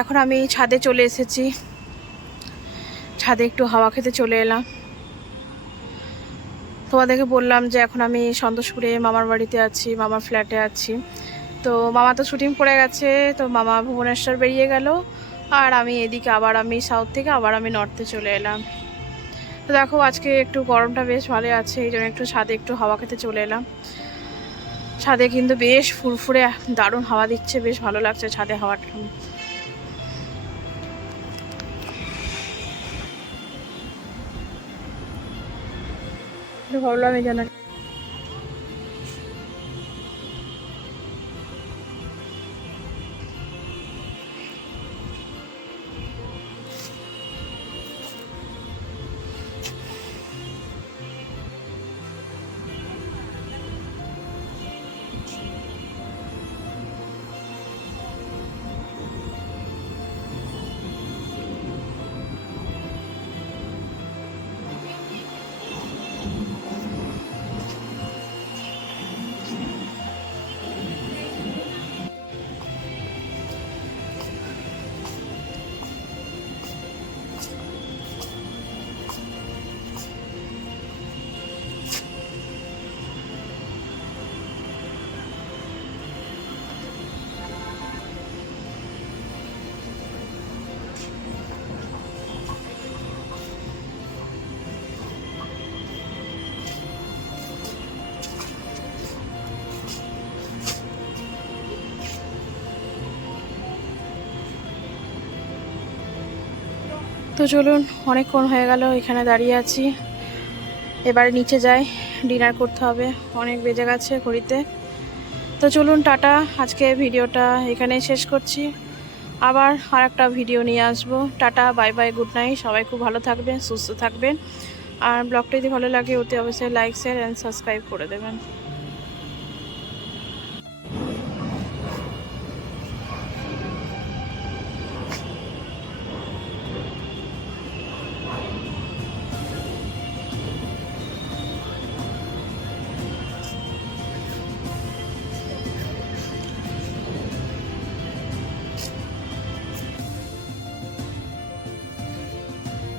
এখন আমি ছাদে চলে এসেছি, ছাদে একটু হাওয়া খেতে চলে এলাম। তোমাদেরকে বললাম যে এখন আমি সন্তোষপুরে মামার বাড়িতে আছি, মামার ফ্ল্যাটে আছি। তো মামা তো শুটিং পড়ে গেছে, তো মামা ভুবনেশ্বর বেরিয়ে গেল, আর আমি এদিকে আবার আমি সাউথ থেকে আবার আমি নর্থে চলে এলাম। তো দেখো আজকে একটু গরমটা বেশ ভালো আছে, এই জন্য একটু ছাদে একটু হাওয়া খেতে চলে এলাম। ছাদে কিন্তু বেশ ফুরফুরে দারুণ হাওয়া দিচ্ছে, বেশ ভালো লাগছে ছাদে হাওয়াটা। ভাবলাম এই জন্য। তো চলুন, অনেকক্ষণ হয়ে গেল এখানে দাঁড়িয়ে আছি, এবারে নিচে যাই, ডিনার করতে হবে, অনেক বেজে গেছে ঘড়িতে। তো চলুন টাটা, আজকে ভিডিওটা এখানেই শেষ করছি, আবার আরেকটা ভিডিও নিয়ে আসবো। Tata, bye bye, good night, সবাই খুব ভালো থাকবেন, সুস্থ থাকবেন। আর ব্লগটা যদি ভালো লাগে অতি অবশ্যই লাইক, শেয়ার অ্যান্ড সাবস্ক্রাইব করে দেবেন।